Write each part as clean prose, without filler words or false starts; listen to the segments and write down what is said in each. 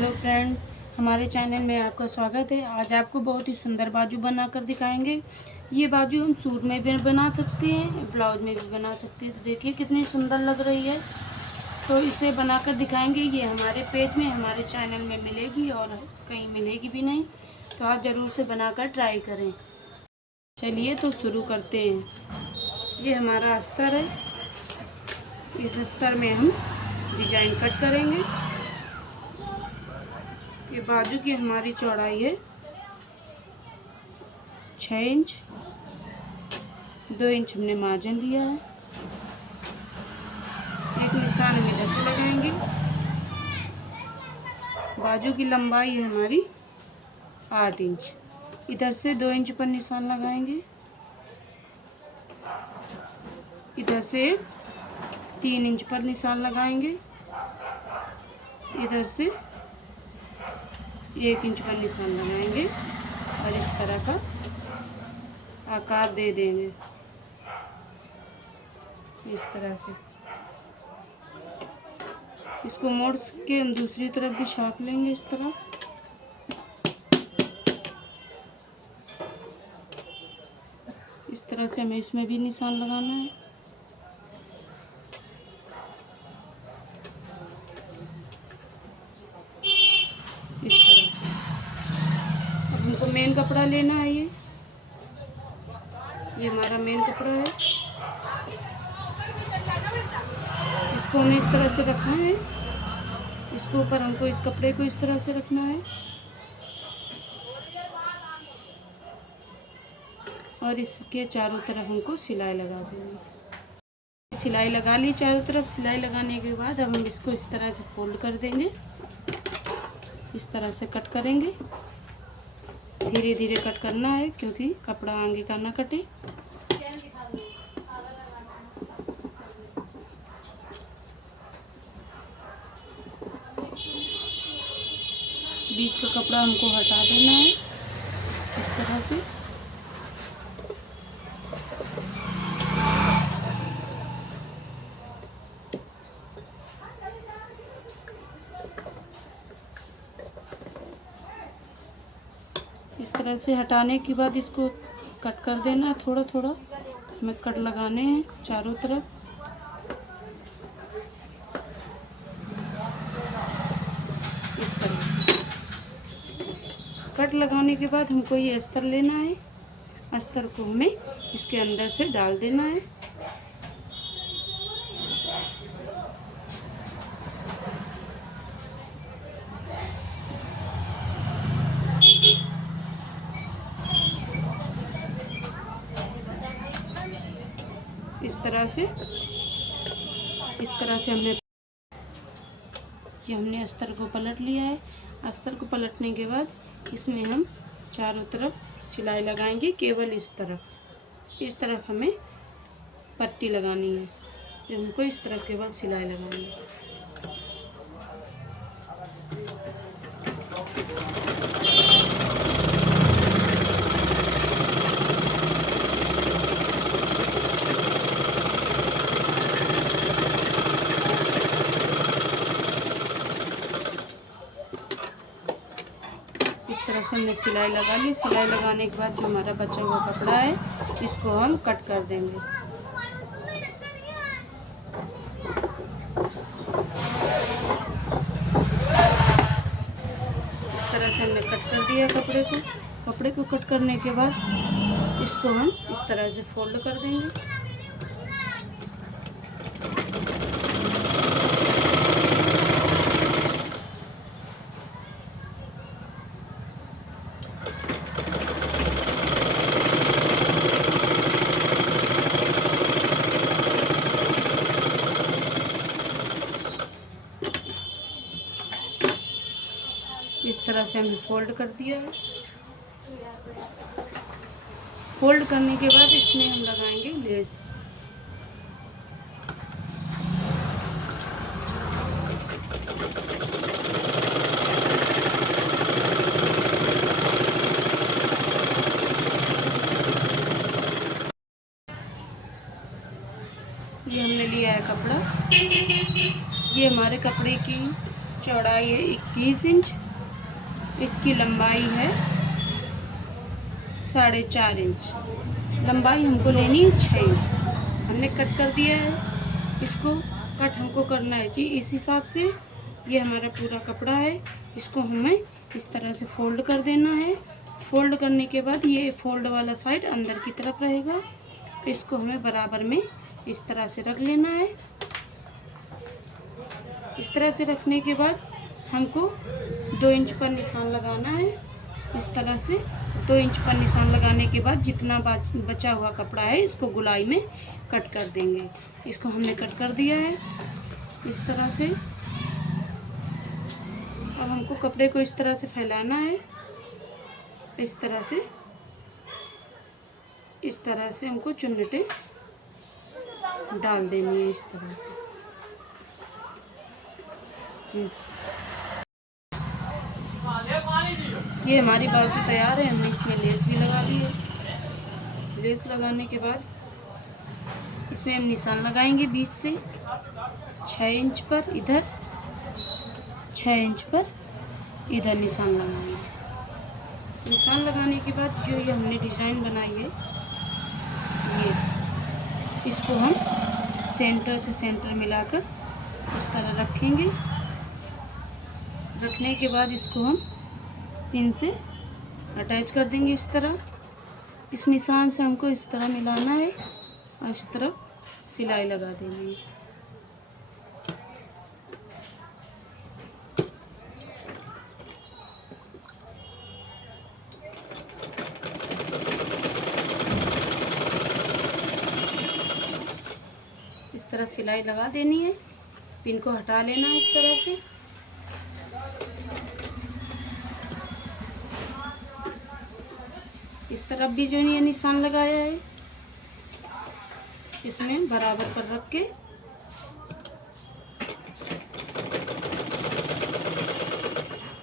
Hello friend, हमारे channel में आपका स्वागत है। आज आपको बहुत ही सुंदर बाजू बनाकर दिखाएंगे। ये बाजू हम सूट में भी बना सकते हैं, ब्लाउज में भी बना सकते हैं। तो देखिए कितनी सुंदर लग रही है। तो इसे बनाकर दिखाएंगे। ये हमारे पेज में, हमारे चैनल में मिलेगी और कहीं मिलेगी भी नहीं। तो आप ज़रूर से बनाकर ट्राई करें। चलिए तो शुरू करते हैं। ये हमारा अस्तर है। इस अस्तर में हम डिजाइन कट करेंगे। ये बाजू की हमारी चौड़ाई है 6 इंच। 2 इंच हमने मार्जिन लिया है। एक निशान हम इधर से लगाएंगे। बाजू की लंबाई है हमारी 8 इंच। इधर से 2 इंच पर निशान लगाएंगे। इधर से 3 इंच पर निशान लगाएंगे। इधर से 1 इंच पर निशान लगाएंगे और इस तरह का आकार दे देंगे। इस तरह से इसको मोड़ के हम दूसरी तरफ भी छाप लेंगे। इस तरह से हमें इसमें भी निशान लगाना है। इस तरह से अब हमको मेन कपड़ा लेना है। ये हमारा मेन कपड़ा है। इसको हमें इस तरह से रखना है। इसके ऊपर हमको इस कपड़े को इस तरह से रखना है और इसके चारों तरफ हमको सिलाई लगा देंगे। सिलाई लगा ली चारों तरफ। सिलाई लगाने के बाद अब हम इसको इस तरह से फोल्ड कर देंगे। इस तरह से कट करेंगे। धीरे धीरे कट करना है क्योंकि कपड़ा आगे का ना कटे। बीच का कपड़ा हमको हटा देना है इस तरह से। इस तरह से हटाने के बाद इसको कट कर देना है। थोड़ा थोड़ा हमें कट लगाने हैं चारों तरफ। इस तरह से कट लगाने के बाद हमको ये अस्तर लेना है। अस्तर को हमें इसके अंदर से डाल देना है। इस तरह से हमने अस्तर को पलट लिया है। अस्तर को पलटने के बाद इसमें हम चारों तरफ सिलाई लगाएंगे। केवल इस तरफ हमें पट्टी लगानी है। तो हमको इस तरफ केवल सिलाई लगानी है। इस तरह से हमने सिलाई लगा ली। सिलाई लगाने के बाद जो हमारा बचा हुआ कपड़ा है इसको हम कट कर देंगे। इस तरह से हमने कट कर दिया कपड़े को। कपड़े को कट करने के बाद इसको हम इस तरह से फोल्ड कर देंगे। इस तरह से हमने फोल्ड कर दिया है। फोल्ड करने के बाद इसमें हम लगाएंगे लेस। ये हमने लिया है कपड़ा। ये हमारे कपड़े की चौड़ाई है 21 इंच, इसकी लंबाई है 4.5 इंच। लंबाई हमको लेनी है 6 इंच। हमने कट कर दिया है, इसको कट हमको करना है जी इस हिसाब से। ये हमारा पूरा कपड़ा है, इसको हमें इस तरह से फोल्ड कर देना है। फोल्ड करने के बाद ये फोल्ड वाला साइड अंदर की तरफ रहेगा, इसको हमें बराबर में इस तरह से रख लेना है। इस तरह से रखने के बाद हमको 2 इंच पर निशान लगाना है। इस तरह से 2 इंच पर निशान लगाने के बाद जितना बचा हुआ कपड़ा है इसको गुलाई में कट कर देंगे। इसको हमने कट कर दिया है इस तरह से। अब हमको कपड़े को इस तरह से फैलाना है, इस तरह से हमको चुन्नटें डाल देनी है इस तरह से। ये हमारी बाजू तैयार है, हमने इसमें लेस भी लगा ली है। लेस लगाने के बाद इसमें हम निशान लगाएंगे बीच से 6 इंच पर, इधर 6 इंच पर इधर निशान लगाएंगे। निशान लगाने के बाद जो ये हमने डिज़ाइन बनाई है, ये इसको हम सेंटर से सेंटर मिलाकर इस तरह रखेंगे। रखने के बाद इसको हम पिन से अटैच कर देंगे इस तरह। इस निशान से हमको इस तरह मिलाना है और इस तरफ सिलाई लगा देनी है। इस तरह सिलाई लगा देनी है, पिन को हटा लेना है इस तरह से। इस तरफ भी जो ये निशान लगाया है इसमें बराबर पर रख के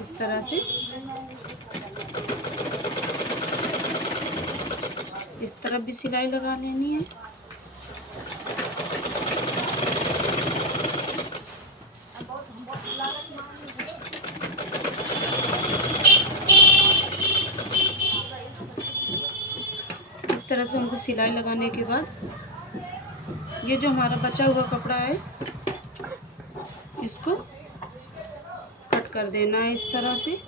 इस तरह से इस तरफ भी सिलाई लगा लेनी है। इस तरह से हमको सिलाई लगाने के बाद ये जो हमारा बचा हुआ कपड़ा है इसको कट कर देना है इस तरह से।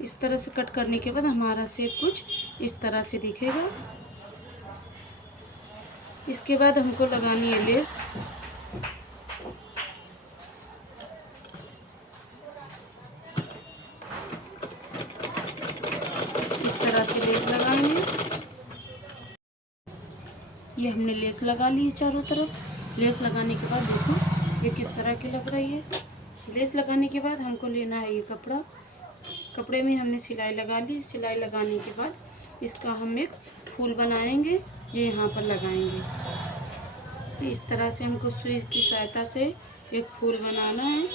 इस तरह से कट करने के बाद हमारा शेप कुछ इस तरह से दिखेगा। इसके बाद हमको लगानी है लेस। से लेस लगाएंगे। ये हमने लेस लगा ली है चारों तरफ। लेस लगाने के बाद देखो ये किस तरह की लग रही है। लेस लगाने के बाद हमको लेना है ये कपड़ा। कपड़े में हमने सिलाई लगा ली। सिलाई लगाने के बाद इसका हम एक फूल बनाएंगे, ये यहाँ पर लगाएंगे। तो इस तरह से हमको सुई की सहायता से एक फूल बनाना है।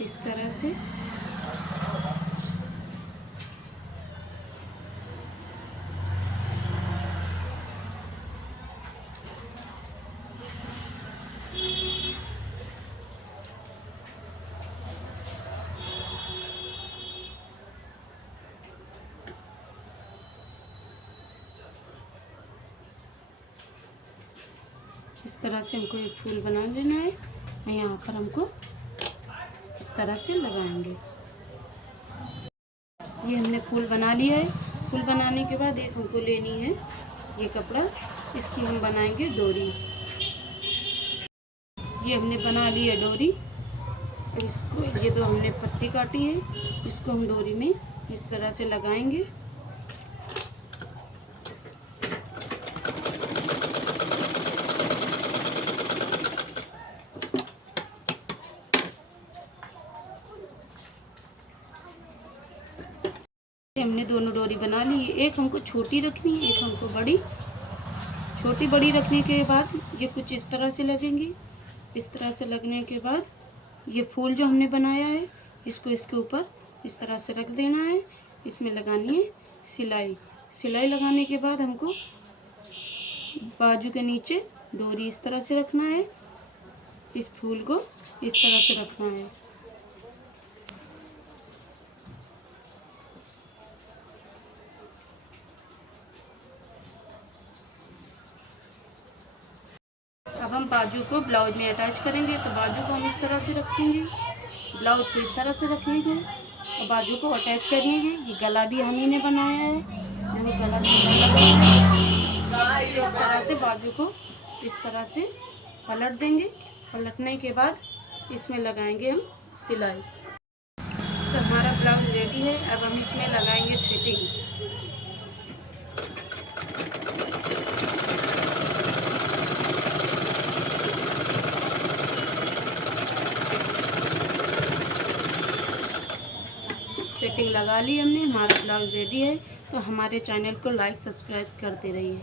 इस तरह से हमको एक फूल बना लेना है। यहाँ पर हमको इस तरह से लगाएंगे। ये हमने फूल बना लिया है। फूल बनाने के बाद एक हमको लेनी है ये कपड़ा, इसकी हम बनाएंगे डोरी। ये हमने बना ली है डोरी। इसको ये दो हमने पत्ती काटी है, इसको हम डोरी में इस तरह से लगाएंगे। हमने दोनों डोरी बना ली है। एक हमको छोटी रखनी है, एक हमको बड़ी। छोटी बड़ी रखने के बाद ये कुछ इस तरह से लगेंगी। इस तरह से लगने के बाद ये फूल जो हमने बनाया है इसको इसके ऊपर इस तरह से रख देना है। इसमें लगानी है सिलाई। सिलाई लगाने के बाद हमको बाजू के नीचे डोरी इस तरह से रखना है, इस फूल को इस तरह से रखना है। अब हम बाजू को ब्लाउज में अटैच करेंगे, तो बाजू को हम इस तरह से रखेंगे, ब्लाउज को इस तरह से रखेंगे और बाजू को अटैच करेंगे। ये गला भी हम ही ने बनाया है, देखो गला इस तरह से बाजू को इस तरह से पलट देंगे। पलटने के बाद इसमें लगाएंगे हम सिलाई। तो हमारा ब्लाउज रेडी है। अब हम इसमें लगाएंगे फिटिंग। फिटिंग लगा ली हमने, हमारा ब्लाउज रेडी है। तो हमारे चैनल को लाइक सब्सक्राइब करते रहिए।